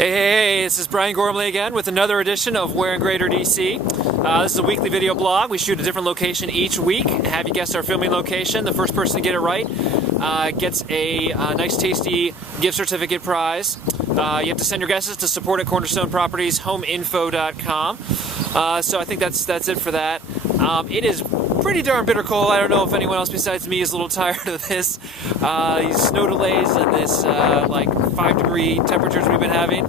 Hey, this is Brian Gormley again with another edition of Where in Greater DC. This is a weekly video blog. We shoot a different location each week. Have you guess our filming location? The first person to get it right gets a nice tasty gift certificate prize. You have to send your guesses to support at Cornerstone Properties homeinfo.com. So I think that's it for that. It is pretty darn bitter cold. I don't know if anyone else besides me is a little tired of this. These snow delays and this like 5-degree temperatures we've been having.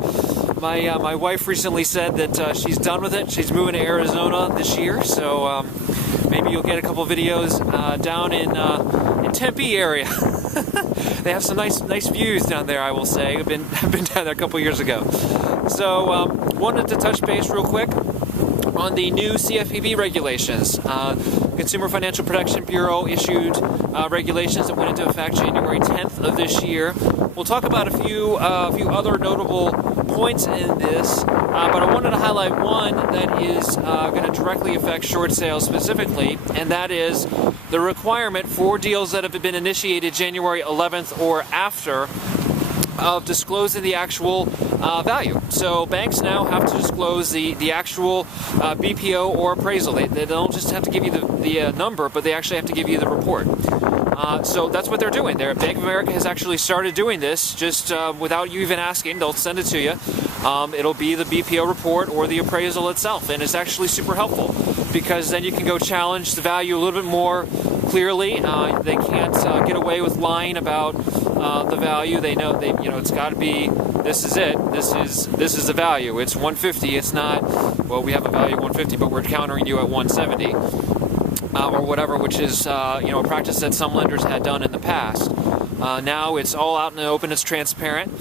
My wife recently said that she's done with it. She's moving to Arizona this year, so maybe you'll get a couple videos down in Tempe area. They have some nice views down there, I will say. I've been down there a couple years ago. So wanted to touch base real quick on the new CFPB regulations. Consumer Financial Protection Bureau issued regulations that went into effect January 10th of this year. We'll talk about a few other notable points in this, but I wanted to highlight one that is going to directly affect short sales specifically, and that is the requirement for deals that have been initiated January 11th or after of disclosing the actual value. So banks now have to disclose the actual BPO or appraisal. They don't just have to give you the number, but they actually have to give you the report. So that's what they're doing there. Bank of America has actually started doing this just without you even asking. They'll send it to you. It'll be the BPO report or the appraisal itself, and it's actually super helpful because then you can go challenge the value a little bit more clearly. They can't get away with lying about the value. They know it's got to be. This is it. This is the value. It's 150. It's not. Well, we have a value of 150, but we're countering you at 170 or whatever, which is a practice that some lenders had done in the past. Now it's all out in the open. It's transparent,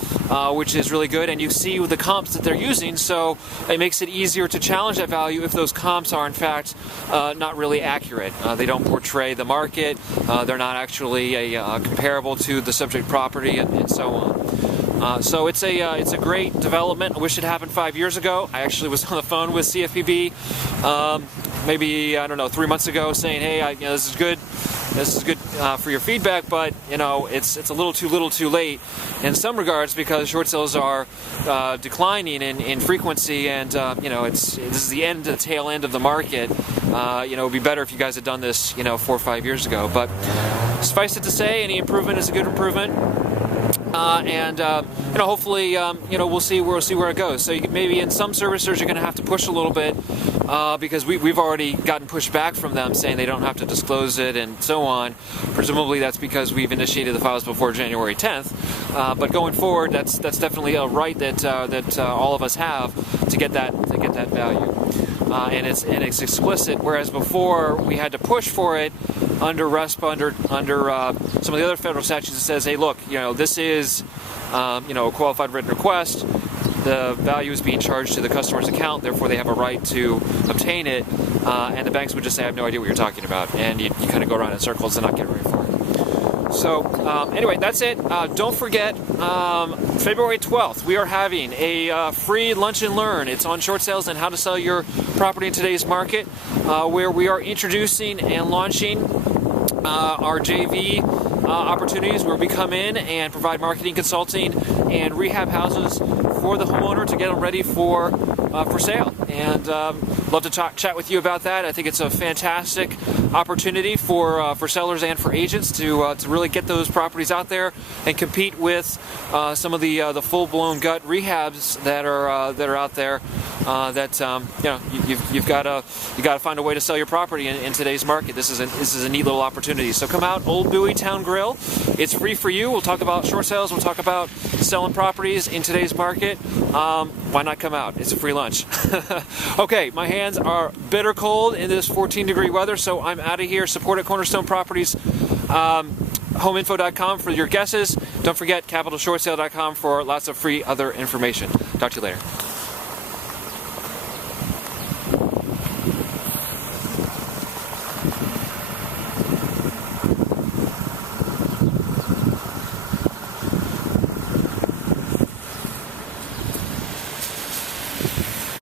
which is really good, and you see the comps that they're using. So it makes it easier to challenge that value if those comps are in fact not really accurate. They don't portray the market. They're not actually comparable to the subject property, and so on. So it's a great development. I wish it happened 5 years ago. I actually was on the phone with CFPB, maybe 3 months ago, saying, "Hey, this is good. This is good for your feedback, but it's a little too late in some regards because short sales are declining in frequency, and this is the tail end of the market. It would be better if you guys had done this 4 or 5 years ago. But suffice it to say, any improvement is a good improvement." Hopefully, we'll see where it goes. So maybe in some servicers you're going to have to push a little bit because we've already gotten pushed back from them saying they don't have to disclose it and so on. Presumably that's because we've initiated the files before January 10th. But going forward, that's definitely a right that all of us have to get that value. And it's explicit, whereas before we had to push for it under RESPA, under some of the other federal statutes that says, hey, look, this is a qualified written request. The value is being charged to the customer's account, therefore they have a right to obtain it. And the banks would just say, I have no idea what you're talking about, and you kind of go around in circles and not get ready for it. So anyway, that's it. Don't forget, February 12th, we are having a free lunch and learn. It's on short sales and how to sell your property in today's market, where we are introducing and launching our JV opportunities, where we come in and provide marketing consulting and rehab houses for the homeowner to get them ready for sale. And love to chat with you about that. I think it's a fantastic opportunity for sellers and for agents to really get those properties out there and compete with some of the full-blown gut rehabs that are out there. You've got to find a way to sell your property in today's market. This is a neat little opportunity. So come out, Old Bowie Town Grill. It's free for you. We'll talk about short sales. We'll talk about selling properties in today's market. Why not come out? It's a free lunch. Okay, my hands are bitter cold in this 14-degree weather, so I'm out of here. Support at Cornerstone Properties, homeinfo.com for your guesses. Don't forget capitalshortsale.com for lots of free other information. Talk to you later.